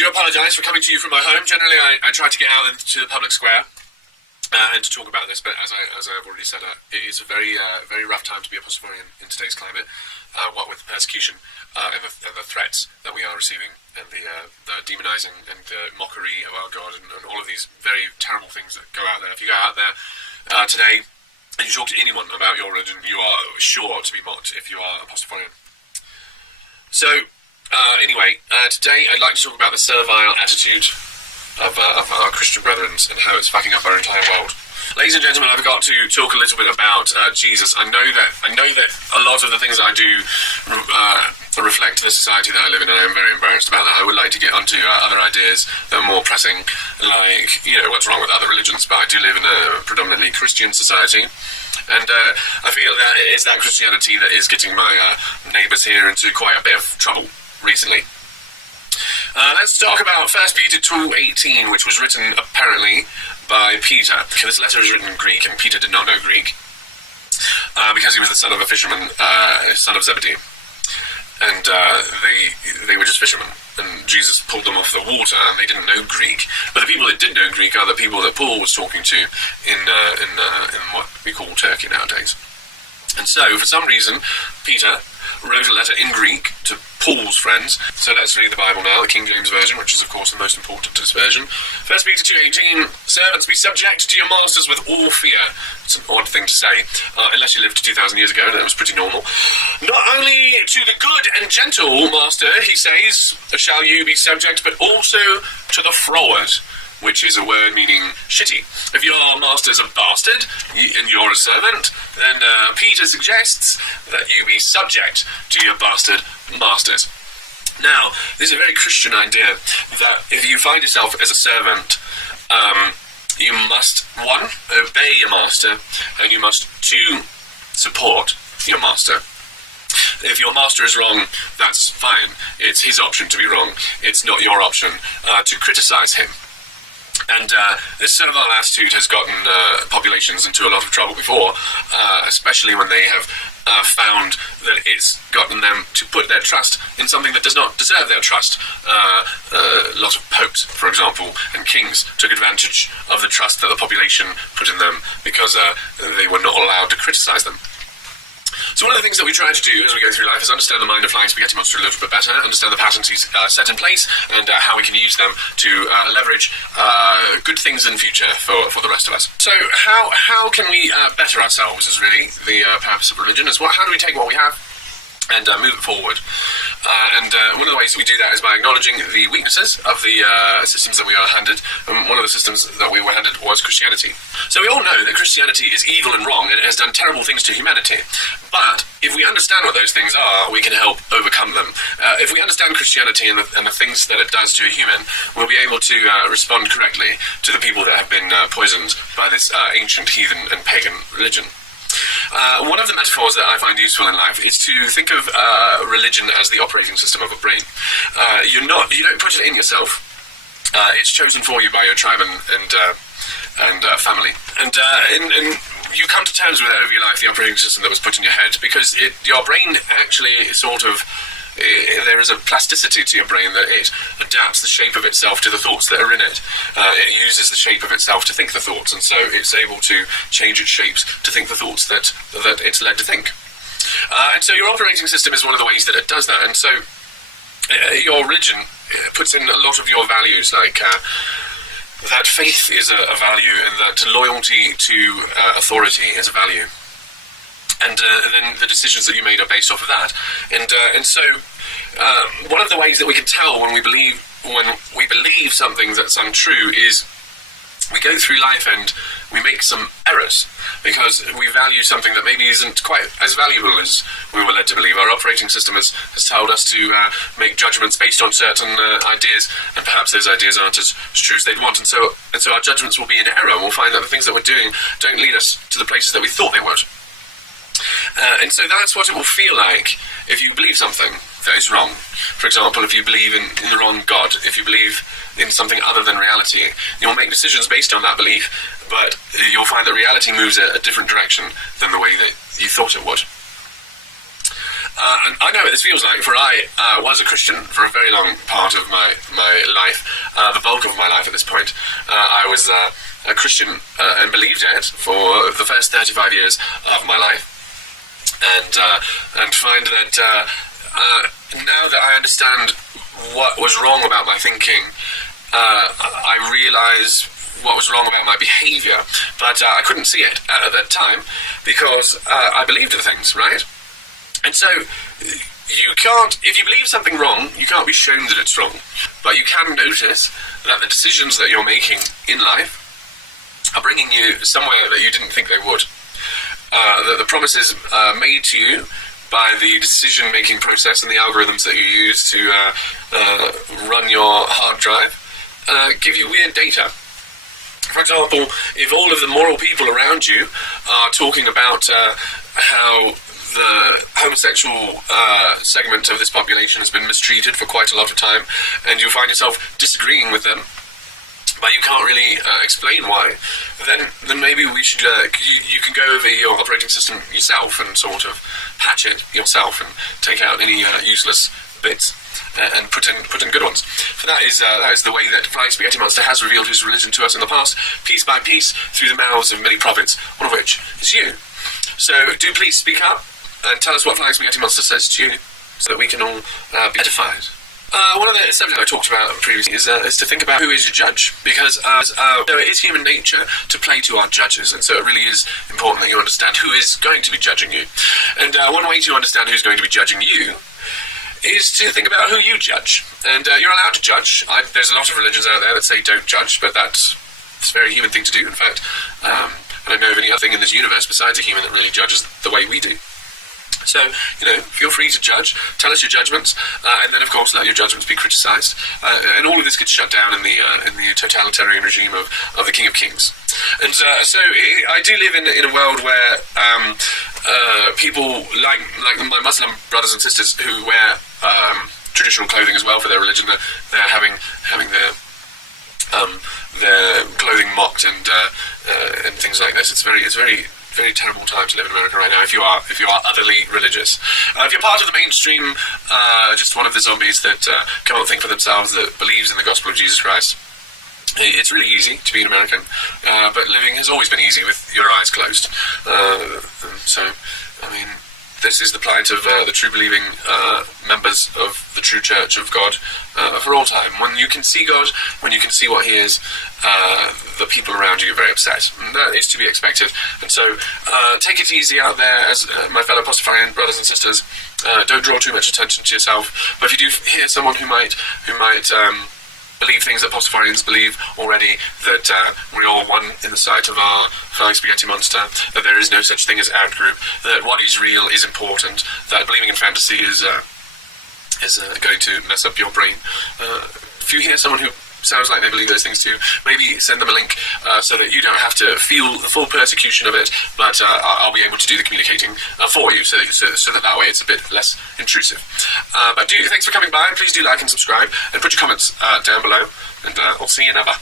do apologise for coming to you from my home. Generally, I try to get out into the public square and to talk about this, but as I've already said, it is a very rough time to be a Postafarian in today's climate, what with the persecution and the threats that we are receiving, and the demonising and the mockery of our God, and all of these very terrible things that go out there. If you go out there today and you talk to anyone about your religion, you are sure to be mocked if you are a Postafarian. So, anyway, today I'd like to talk about the servile attitude of our Christian brethren and how it's fucking up our entire world. Ladies and gentlemen, I've got to talk a little bit about Jesus. I know that a lot of the things that I do reflect the society that I live in, and I'm very embarrassed about that. I would like to get onto other ideas that are more pressing, like, what's wrong with other religions, but I do live in a predominantly Christian society, and I feel that it is that Christianity that is getting my neighbours here into quite a bit of trouble recently. Let's talk about 1 Peter 2:18, which was written, apparently, by Peter. This letter is written in Greek, and Peter did not know Greek, because he was the son of a fisherman, son of Zebedee. And they were just fishermen, and Jesus pulled them off the water, and they didn't know Greek. But the people that did know Greek are the people that Paul was talking to in what we call Turkey nowadays. And so, for some reason, Peter wrote a letter in Greek to Paul's friends. So let's read the Bible now, the King James Version, which is, of course, the most important version. 1 Peter 2:18, servants, be subject to your masters with all fear. It's an odd thing to say, unless you lived 2,000 years ago, and it was pretty normal. Not only to the good and gentle master, he says, shall you be subject, but also to the froward, which is a word meaning shitty. If your master's a bastard and you're a servant, then Peter suggests that you be subject to your bastard masters. Now, this is a very Christian idea that if you find yourself as a servant, you must, 1, obey your master, and you must, 2, support your master. If your master is wrong, that's fine. It's his option to be wrong. It's not your option to criticise him. And this servile attitude has gotten populations into a lot of trouble before, especially when they have found that it's gotten them to put their trust in something that does not deserve their trust. A lot of popes, for example, and kings took advantage of the trust that the population put in them because they were not allowed to criticise them. So one of the things that we try to do as we go through life is understand the mind of flying spaghetti monster a little bit better, understand the patterns he's set in place, and how we can use them to leverage good things in the future for the rest of us. So how can we better ourselves is really the purpose of religion. How do we take what we have and move it forward? And one of the ways that we do that is by acknowledging the weaknesses of the systems that we are handed. And one of the systems that we were handed was Christianity. So we all know that Christianity is evil and wrong, and it has done terrible things to humanity. But if we understand what those things are, we can help overcome them. If we understand Christianity and the things that it does to a human, we'll be able to respond correctly to the people that have been poisoned by this ancient heathen and pagan religion. One of the metaphors that I find useful in life is to think of religion as the operating system of a brain. You don't put it in yourself. It's chosen for you by your tribe and family. And you come to terms with that over your life, the operating system that was put in your head, because your brain actually sort of... there is a plasticity to your brain that it adapts the shape of itself to the thoughts that are in it. It uses the shape of itself to think the thoughts, and so it's able to change its shapes to think the thoughts that it's led to think. And so your operating system is one of the ways that it does that. And so your religion puts in a lot of your values, like that faith is a value, and that loyalty to authority is a value. And then the decisions that you made are based off of that. And so one of the ways that we can tell when we believe something that's untrue is we go through life and we make some errors because we value something that maybe isn't quite as valuable as we were led to believe. Our operating system has told us to make judgments based on certain ideas, and perhaps those ideas aren't as true as they'd want. And so our judgments will be in error, and we'll find that the things that we're doing don't lead us to the places that we thought they would. And so that's what it will feel like if you believe something that is wrong. For example, if you believe in the wrong God, if you believe in something other than reality, you'll make decisions based on that belief, but you'll find that reality moves a different direction than the way that you thought it would. I know what this feels like, for I was a Christian for a very long part of my life, the bulk of my life at this point. I was a Christian and believed it for the first 35 years of my life, and find that now that I understand what was wrong about my thinking, I realise what was wrong about my behaviour, but I couldn't see it at that time because I believed the things, right? And so you can't, if you believe something wrong, you can't be shown that it's wrong, but you can notice that the decisions that you're making in life are bringing you somewhere that you didn't think they would. That the promises made to you by the decision-making process and the algorithms that you use to run your hard drive give you weird data. For example, if all of the moral people around you are talking about how the homosexual segment of this population has been mistreated for quite a lot of time, and you find yourself disagreeing with them, but you can't really explain why, then maybe we should, you can go over your operating system yourself and sort of patch it yourself and take out any useless bits and put in good ones. For that is the way that Flying Spaghetti Monster has revealed his religion to us in the past, piece by piece, through the mouths of many prophets, one of which is you. So do please speak up and tell us what Flying Spaghetti Monster says to you, so that we can all be edified. One of the subjects I talked about previously is to think about who is your judge, because it is human nature to play to our judges, and so it really is important that you understand who is going to be judging you. And one way to understand who's going to be judging you is to think about who you judge. And you're allowed to judge. There's a lot of religions out there that say don't judge, but it's a very human thing to do. In fact, I don't know of any other thing in this universe besides a human that really judges the way we do. So, feel free to judge, tell us your judgments, and then of course let your judgments be criticised. And all of this gets shut down in the totalitarian regime of the King of Kings. And so I do live in a world where people like my Muslim brothers and sisters who wear traditional clothing as well for their religion, they're having their clothing mocked and things like this. It's very terrible time to live in America right now if you are otherly religious. If you're part of the mainstream, just one of the zombies that cannot think for themselves, that believes in the gospel of Jesus Christ, it's really easy to be an American, but living has always been easy with your eyes closed. So, this is the plight of the true believing members of the true Church of God for all time. When you can see God, when you can see what He is, the people around you get very upset. And that is to be expected. And so take it easy out there, as my fellow Pastafarian brothers and sisters. Don't draw too much attention to yourself. But if you do hear someone who might believe things that Pastafarians believe already, that we're all one in the sight of our Flying Spaghetti Monster, that there is no such thing as out-group, that what is real is important, that believing in fantasy is going to mess up your brain. If you hear someone who sounds like they believe those things too, maybe send them a link so that you don't have to feel the full persecution of it, but I'll be able to do the communicating for you, so that way it's a bit less intrusive. But thanks for coming by, and please do like and subscribe, and put your comments down below, and I'll see you never.